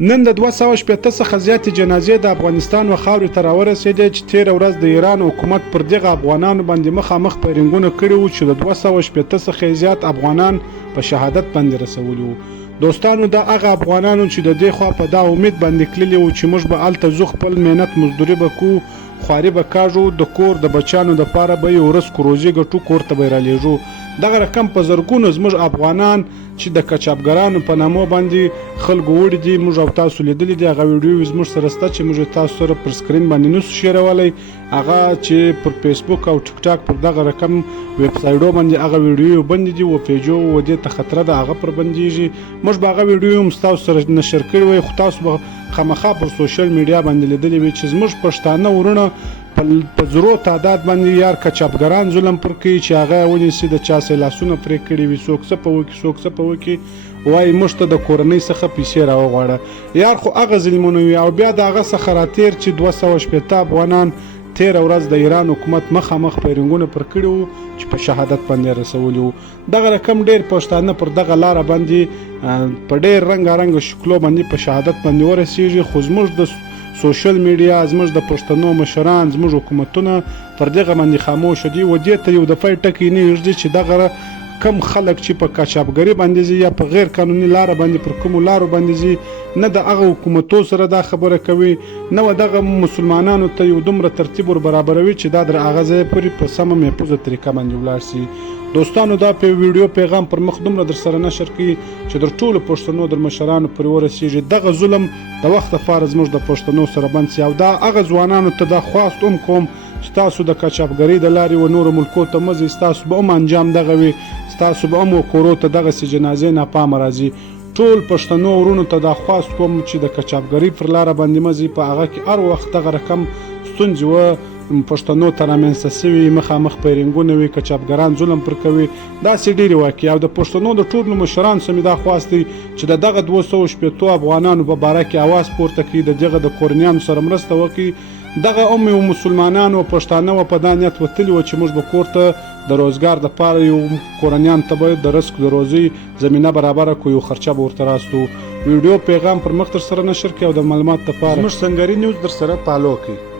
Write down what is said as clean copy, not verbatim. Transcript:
نن د 280 څخه زیاتې جنازې د افغانستان و خاورې ته راورسېدې چې تېره ورځ د ایران حکومت پر دغه افغانانو باندې مخامخ پیرنګونه کړي وو چې د 280 څخه زیات افغانان په شهادت باندې رسولي وو. دوستانو دا هغه افغانانو چې د دې خوا په دا امید باندې تللي وو چې موږ به هلته ځو خپل محنت مزدوري به کوو، خواري به کاږو، د کور د بچیانو دپاره به یې ورځ روزي ګټو، کور ته به یې رالیږو. دغه رقم په زرګونو زموږ افغانان چې د کچاپګرانو په نامو باندې خلکو وړي دي، موږ او تاسو لیدلي دي. هغه ویډیو زموږ سره شته چې موږ تاسو سره پر سکرین باندې نشو شیرولی. هغه چې پر فیسبوک او ټیک ټاک پر دغه رقم ویب سایټو باندې هغه ویډیو بندې دي، و پیجو و دې ته خطره ده هغه پر بندېږي. موږ به هغه ویډیو هم ستاسو سره نشر کړی وی، خو تاسو به خامخا پر سوشل میډیا باندې لیدلی وي چې زموږ پښتانه ورونه په زرو تعداد باندې یار کچاپګران ظلم پر کوي چې هغه ونیسي، د چا څه لاسونه پرې کړي وي، څوک څه په وکړي څوک څه په وکړي، وایي موږ ته د کورنۍ څخه پیسې راوغواړه. یار خو هغه ظلمونه وي. او بیا د هغه څخه راتېر چې 280 افغانان تېره ورځ د ایران حکومت مخامخ پیرنګونه پر کړي وو چې په شهادت باندې رسولي وو. دغه رقم ډېر پښتانه پر دغه لاره باندې په ډېر رنګارنګ شکلو باندې په شهادت باندې ورسېږي. خو زموږ د سوشل میډیا، زموږ د پښتنو مشران، زموږ حکومتونه پر دغه باندې خاموشه دي. و دې ته یو دفعه ټکی نه ږدي چې دغه کم خلک چې په کچاپګري باندې ځي یا په غیر قانوني لاره باندې پر کومو لارو باندې ځي، نه د هغه حکومتو سره دا خبره کوي، نه دغه مسلمانانو ته یو دومره ترتیب ور برابروي چې دا در هغه ځای پورې په سمه محفوظه طریقه باندې ولاړ سي. دوستانو دا په ویډیو پیغام پر مخ دومره در سره نشر کړي چې در ټولو پښتنو در مشرانو پورې ورسېږي. دغه ظلم د وخت لپاره زموږ د پښتنو سره بند سي. او دا هغه ځوانانو ته دا خواست هم کوم چې تاسو د کچاپګرۍ د لارې و نورو ملکو ته مه ځئ، ستاسو به هم انجام دغه وي، ستاسو به هم کورو ته دغسې جنازې ناپامه راځي. ټول پښتنو ورونو ته دا خواست کوم چې د کچاپګرۍ پر لاره باندې مه ځئ. په هغه کې هر وخت دغه رقم ستونزې و پښتنو ته رامنځته سوي، مخامخ پیرنګونه وي، کچاپګران ظلم پر کوي، داسې ډېرې واقعې. او د پښتنو د ټولو مشرانو څخه مې دا خواست دی چې د دغه 280 افغانانو په باره کې اواز پورته کړي، د دغه د کورنیانو سره مرسته وکړي. دغه هم یو مسلمانانو او پښتانه و په دا نیت وتلي و چې موږ به کور ته د روزګار دپاره یو کورنیانو ته به د رزق د روزۍ زمینه برابره کړو، یو خرچه به ورته راستو. ویډیو پیغام پر مخ در سره نشر کړئ او د معلومات دپاره زموږ سنګري نیوز در سره فالو کړئ.